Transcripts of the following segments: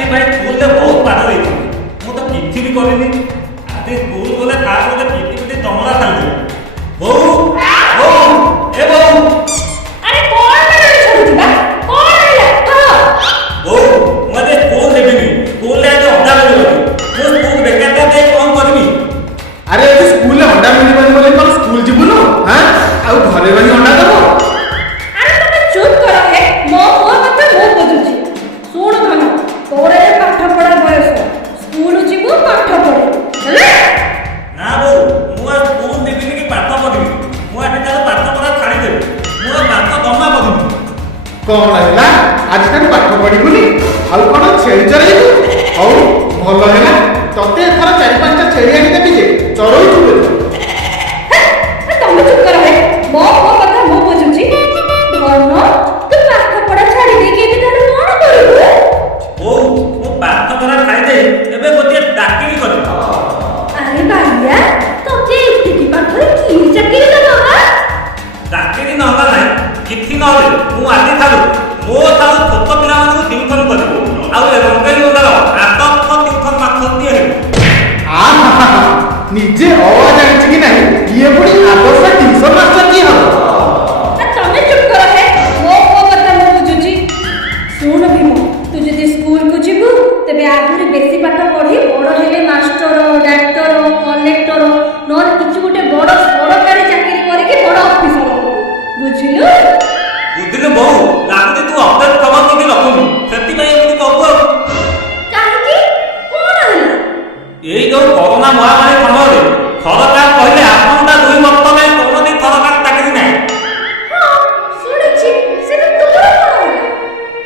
आदि भाई स्कूल ले बहुत पाठ रही मु तो किछि भी करनी आदि स्कूल बोले खास बोले किछि किछि तमरा खाली बहु बहु ए बहु अरे कौन मेरे छोड़ दिया कौन है बहु मुझे स्कूल देबी स्कूल ले आज अंडा मिलबो मु स्कूल बेकार दे कोन करबी अरे स्कूल ले अंडा मिलबो बोले कोन स्कूल जिबु न हां आ घरे बनी अंडा दबो अरे तुम चुप करो हे मो कथा मो बदुची सुन धन तोरे पाठ पढ़ा बयस स्कूल जीवो पाठ पढ़े हेले ना बो मु स्कूल देबी कि पाठ पढ़ी मु आटे तार पाठ पढ़ा छाड़ी देबी मु पाठ दमा पढ़ी कौन हैला आज तक पाठ पढ़िबुनी आ कोन छेड़ी चराइबु औ भलो हैला तते एथरा 4-5टा छेड़ी आनी देबी जे चरई तुबे तुम चुप करो हे मो कथा मो बदुची धन तू पाठ पढ़ा छाड़ी दे के भी तने कोन करिबु ओ मु पाठ पढ़ा छाड़ी दे एबे गोटे डाकिनी कर अरे भाईया तोते इतनी पाठरे की चाकरी दबा डाकिनी न होला नाही किछि न होले मु आदि थालु मो थालु छोट पिला मानकु टिउशन करबो आ रंगेली उदार आतक टिउशन माथन दिए आ निजे आवाज आइछि कि नाही ये पुनी आदर्श टिउशन मास्टर की हो तमे चुप करो हे मो कथा मो बुझुची सुन भीम तू जदि स्कूल को जीवु तबे आगुरी बेसी पाठ पढ़ी बड़ हेले मास्टर डाक्टर कलेक्टर नोर किछु गोटे बड़ सरकारी चाकरी करे के बड़ ऑफिसर बुझिलु बुद्धिले बहु लागते तू अपडेट खबर के रखुनु सेति भाई एमति कहबो काहे की कोन हला एई जो कोरोना महामारी समय सरकार कहले आपनटा 2 वर्ष में कोनो दिन सरकार चाकरी नै हां सुनिछि से तो तोर कोन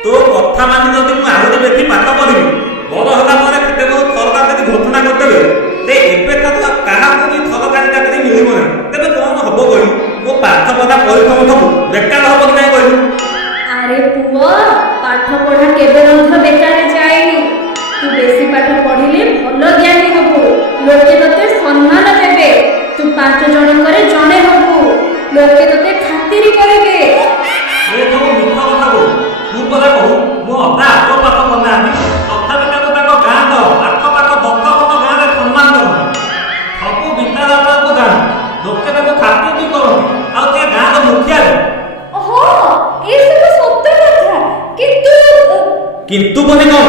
तो कथा मानि जदि मु आहुरी बेसी पाठ पढिबी बड़ होला परे केते को सरकार जदि घोषणा करदेबे ते एबे तो काहा को भी सरकारी चाकरी मिलिबो नै तेबे कोन हबो कहि मो पाठ पढा परिश्रम सब बेकार हबो नै कहि अरे पुआ पाठ पढ़ा केबे रंथ बेकार जाएनी तू बेसी पाठ पढ़िले भलो ज्ञानी हबो लोके तते सम्मान देबे तू 5 जण करे जणे हबो लोके तते खातिरी करबे ए तो मिठा कथा को तू परा कहू मो अपना आत्म पाठ पढना आनी तथा बेटा को ताको गां दो आत्म पाठ दत्त को गां रे सम्मान दो सबु विद्यालय को गां लोके ताको खातिर भी करो आ ते गां रो मुखिया ओहो ए सब सत्य कथा किंतु बने कौन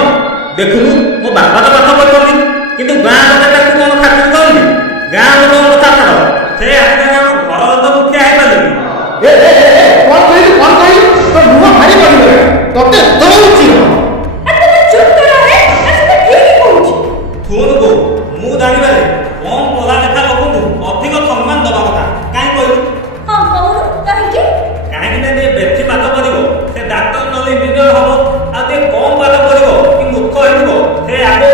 देखुनु मो बाबा तो पाठ पढ़ करली किंतु गां लोके ताको कोन खातिर करली गां लोक कथा छाड़ से आके हम घर तो मुखिया है पाले ए कोन कहि तो मुह भारी पड़ी गया तते दौची अरे तुम चुप करो रे ऐसे तो ठीक ही कहूची फोन को मु जानि बारे कम पढ़ा लेखा लोकनु अधिक सम्मान दबा कथा काई कहू हां कहू काहे की काहे कि ने बेसी पाठ पढ़िबो से डॉक्टर नले इंजीनियर हबो आ ते कम पाठ पढ़िबो कि मूर्ख हेबो से आगो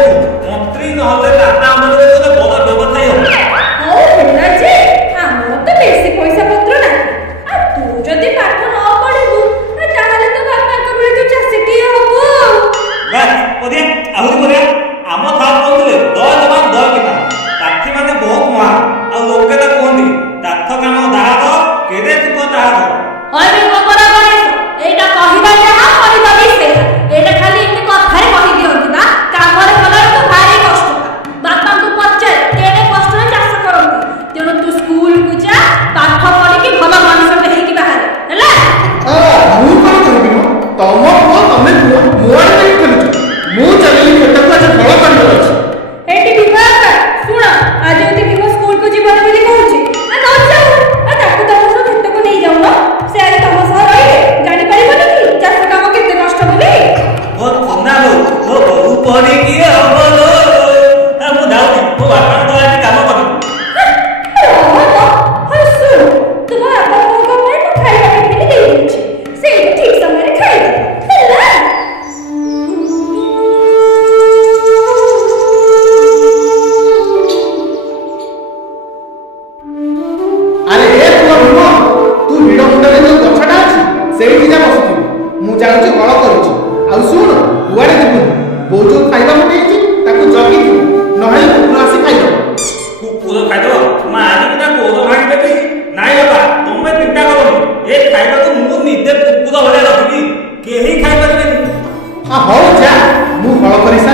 मंत्री न होले टाटा हमरे तो बड़ व्यवसायी हो ओ हेला जे हमर तो बेसी पैसा पत्र ना आ तू जदि पाठ न पढ़िबू ताहाले तो बापा को बळे तो चासीटिए हबो बस पदिया आहुरी पदिया आम थाल कहले द जवान द किता साथी माने बहुत महान आ लोके त कोहंती दाथ काम दाहाद केदे तुक दाहाद ओए बे कोकरा गणेश एटा कहिबा जाहा कहिबा भी से एटा खाली एते कथारे कहि दियंती बा कामरे कला तो भारी कष्ट बापा को पच्चे केने कष्ट रे चाष करंती तेनो तू स्कूल को जा पाठ पढ़ी के भलो मनुष्य हेई की बाहर हैला मु कोन करबी न तम को तमे मोर नहीं खेलु मु चलेली खेत को आज फल कर अछि एटी विभाग सुन आज एते कि स्कूल को जीवन बोली कहूची आ न जाऊ आ ताकू तम सो खेत को नहीं जाऊ न से आज तम सह रही जानि परिबो कि चाष काम केते कष्ट बोली बहुत सुना लो वो बहु पढ़ी की हबो लो आ मु जाउनी मो बापा तो आज काम करू अरे ए पुआ भीम तू हिडो मुंडरे जो गछटा अछि सेठी जा बसतु मु जाउची हळ करूची आ सुन कुआडे जिबु बो जो खाइबा मटेइची ताकू जगी नहले कुकुर आसी खाइदो कुकुर खाइदो मा आदि किना कोदो भांग देबी नाइ बाबा तुमे चिंता करोनी ए खाइबा तो मु निदे कुकुर भले रखबी केही खाइ परबेनी आ हो जा मु हळ करिसा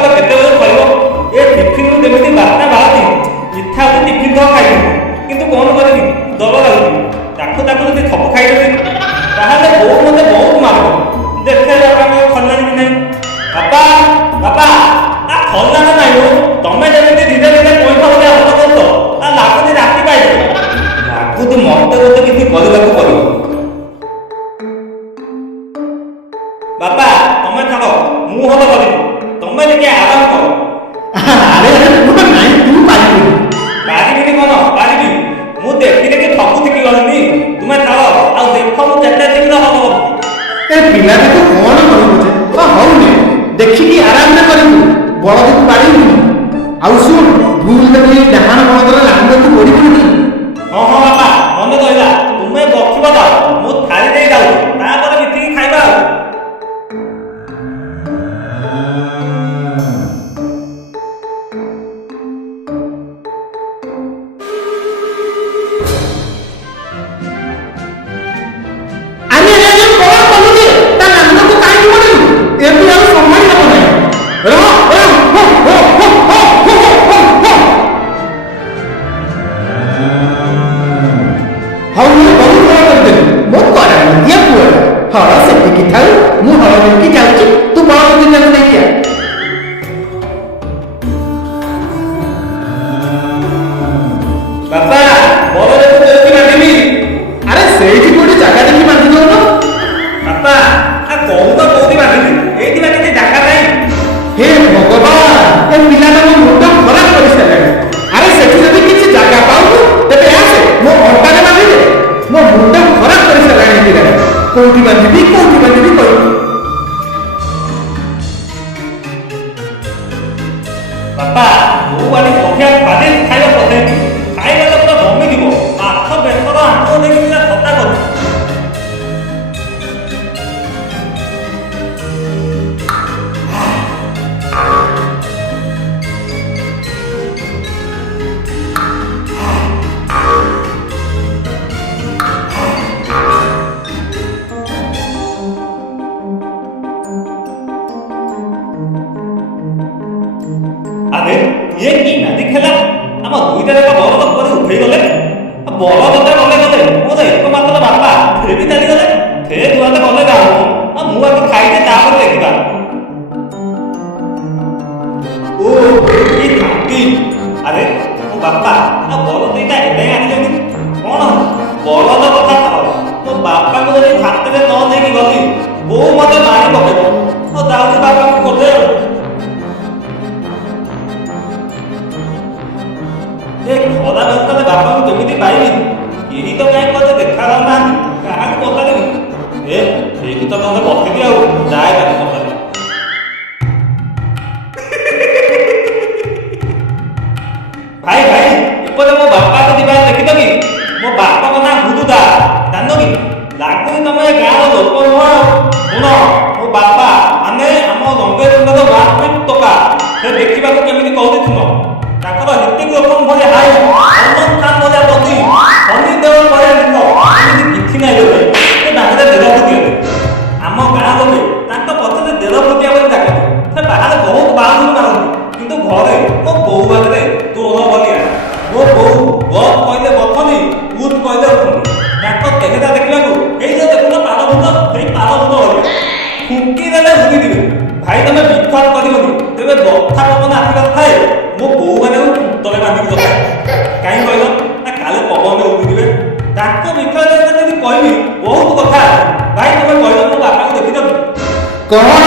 ପାଗ କେତେବେଳେ କରିବ? ଏ ଟିଫିନରୁ ଯେମିତି ବାସ୍ନା ବାହାରୁଛି, ଇଚ୍ଛା ହେଉଛି ଟିଫିନ ତ ଖାଇବି, କିନ୍ତୁ କ'ଣ କରିବି, ଡର ଲାଗୁଛି। ତାକୁ ଯଦି ସବୁ ଖାଇଦେବି ତାହେଲେ ବୋଉ ମୋତେ ବହୁତ ମାରିବ। ଦେଖେ ବାପାଙ୍କ ଖଲ୍ଲାଣି କି ନାହିଁ। ବାପା ବାପା, ଖଲ୍ଲାଣ ନାହିଁ ମୋ। ତମେ ଯେମିତି ଧୀରେ ଧୀରେ ପଇସା ଭଳିଆ ହାତ କରୁଛ, ଲାଗୁଛି ରାତି ପାଇଯିବ। ଲାଗୁଛି ମତେ ଗୋଟେ କିଛି କରିବାକୁ ପଡ଼ିବ। ବାପା ତମେ ଛାଡ଼, ମୁଁ ହଲ କରିବି, ତମେ ଟିକେ ଆରାମ କର। ଆରେ ପୁଅ ନାଇଁ, ତୁ ପାରିବୁନି। ପାରିବିନି କ'ଣ? ପାରିବି। ମୁଁ ଦେଖି ଦେଖି ସବୁ ଶିଖି ଗଲିନି। ତୁମେ ଛାଡ଼, ଆଉ ଦେଖ ମୁଁ କେତେ ଶୀଘ୍ର ହଲ କରୁଛି। ଏ ପିଲାଟା ତୁ କ'ଣ କରିବୁ ଯେ? ହଉନି, ଦେଖିକି ଆରାମରେ କରିବୁ, ବଳଦକୁ ବାଡ଼ିବୁନି। ଆଉ ଶୁଣ, ଭୁଲରେ ବି ଡାହାଣ ବଳଦର ଲାଙ୍ଗୁଡ଼କୁ ପଡ଼ିବୁନି। ହଁ ହଁ ବାପା, ମନେ ରହିଲା। ତୁମେ ବସିବ ତ, ମୁଁ ଥାଳି ଦେଇ ଯାଉଛି, ତାପରେ ମିଶିକି ଖାଇବା ଆଉ। ଆରେ ଆରେ କ'ଣ କରୁଛି? ତା ଲାଙ୍ଗୁଡ଼କୁ କାହିଁକି ପଡ଼ିବୁ? ଏବେ ଆଉ ସମ୍ଭାଳି ହେବ ନାହିଁ। ରହ ରହ, ହୋ ହୋ ହୋ ହୋ ହୋ ହୋ ହୋ। ହଉ ମୁଁ ବହୁତ ହଳ କରିଦେଲି। ମୋ କରାମତିଆ ପୁଅଟା। ହଳ ସେତିକି ଥାଉ, ମୁଁ ହଳ ନେଇକି ଯାଉଛି, ତୁ ବଳଦ ଦିନକୁ ନେଇକି ଆ। ବାପା ବଳଦକୁ କୋଉଠି ବାନ୍ଧିବି? ଆରେ ସେଇଠି କୋଉଠି ଜାଗା ଦେଖି ବାନ୍ଧି ଦଉନ। ବାପା କହୁନ କୋଉଠି ବାନ୍ଧିବି? ଏଇଠି ବା କିଛି ଜାଗା ନାହିଁ। ହେ ଭଗବାନ, ଏ ପିଲାଟା ମୋ ମୁଣ୍ଡ ଖରାପ କରିସାରିଲାଣି। ଆରେ ସେଠି ଯଦି କିଛି ଜାଗା ପାଉନୁ, ତେବେ ଆସେ ମୋ ଅଣ୍ଟାରେ ବାନ୍ଧିଦେ। ମୋ ମୁଣ୍ଡ ଖରାପ କରିସାରିଲାଣି ଏ ପିଲାଟା। କୋଉଠି ବାନ୍ଧିବି କହିବି। ବାପା ବୋଉ ଆଣି ବଢିଆ ସ୍ୱାଦିଷ୍ଟ ଖାଇବା ପଠେଇବି। ଖାଇବା ତ ପୁରା ଜମିଯିବ। ମାଛ ବେସର ଆଣ୍ଠ ଦେଇକି ପୁରା ଖଟା କରୁଛି। ଆରେ ଇଏ କି ନାଦି ଖେଲା? ଆମ ଦୁଇଟା ଯାକ ବଳଦ କୁଆଡ଼େ ଉଠେଇ ଗଲେ। ବଳଦଟା ଗଲେ ମୋର ଏକମାତ୍ର ବାପା ଫେର ବି ଚାଲିଗଲେ। ଫେର ଦୁଆତେ ଗଲେ ଗାଁକୁ। ମୁଁ ଆଗ ଖାଇଛି, ତାପରେ ଦେଖିବା। ଓ କି ଶାନ୍ତି! ଆରେ ମୋ ବାପା ବଳଦ ଦିଟା ଏବେ ଆସିଲେନି। କ'ଣ ବଳଦ କଥା କହ? ମୋ ବାପାଙ୍କୁ ଯଦି ଭାତରେ ନ ନେଇକି ଗଲି, ବୋଉ ମତେ ମାରି ପକେଇବ। ଯାଉଛି ବାପାଙ୍କୁ ଖୋଜେ ଆଉ। ଏ ଖରା ବ୍ୟସ୍ତରେ ବାପାଙ୍କୁ କେମିତି ପାଇବି? କେହି ତ କାହିଁ ମୋତେ ଦେଖା ଯାଉନାହାନ୍ତି। କାହାକୁ ପଚାରିବି? ଏଇଠି ତ ତମେ ବସିବି ଆଉ, ଯାଏ ତାକୁ ପଚାରିବି। ଭାଇ ଏପଟେ ମୋ ବାପାକୁ ଯିବାର ଦେଖିଛ କି? ମୋ ବାପାଙ୍କ ନାଁ ହୁଦୁଦା, ଜାଣିନ କି? ଲାଗୁନି ତମେ ଏ ଗାଁର ଲୋକ ନୁହଁ। ଶୁଣ, ମୋ ବାପା ମାନେ ଆମ ରଙ୍ଗେଶ୍ୱରର ମାର୍କେଟ ଟୋକା। ସେ ଦେଖିବାକୁ କେମିତି କହୁଛି ଶୁଣ। ତାଙ୍କର ହୃତିକ ରୋଶନ ଭଳିଆ ହାଇଟ୍, ସଲମାନ ଖାନ ଭଳିଆ ବଡି, ସନି ଦେଓଲ ଭଳିଆ ଗୀତ, ଏମିତି କିଛି ନାହିଁ ଲୋକେ। ସେ ବାହାରେ ଦେଢ଼ ଫୁଟିଆ। ଆମ ଗାଁ ଲୋକେ ତାଙ୍କ ପଛରେ ଦେଢ଼ ଫୁଟିଆ ବୋଲି ଡାକନ୍ତି। ସେ ବାହାରେ ବହୁତ ବାହାଦୁର ମାରନ୍ତି, କିନ୍ତୁ ଘରେ ମୋ ବୋଉ ପାଖରେ ତୋର ଭଳିଆ। ମୋ ବୋଉ ବସ୍ କହିଲେ ବସନି, ବୁଥ୍ କହିଲେ ଉଠନ୍ତି। ତାଙ୍କ ଚେହେରା ଦେଖିବାକୁ ଏଇ ଯେ ଦେଖୁନ ପାଳଭୂତ, ସେଇ ପାଳଭୂତ ଭଳିଆ। ଫୁଙ୍କି ଦେଲେ ଭୁଲିଯିବେ। ଭାଇ ତମେ ବିଶ୍ୱାସ କରିବନି, ତେବେ ବର୍ଷା ପବନ ଆସିବାର ଥାଏ, ମୋ ବୋଉ ମାନଙ୍କୁ ତଳେ ବାନ୍ଧିକି ରଖେ। କାହିଁ କହିଲ? ନା କାଳେ ପବନରେ ଉଡ଼ିଯିବେ। ତାଙ୍କ ବିଷୟରେ ଯଦି କହିବି ବହୁତ କଥା। ଭାଇ ତମେ କହିଲ ମୋ ବାପାଙ୍କୁ ଦେଖିଛ? କ'ଣ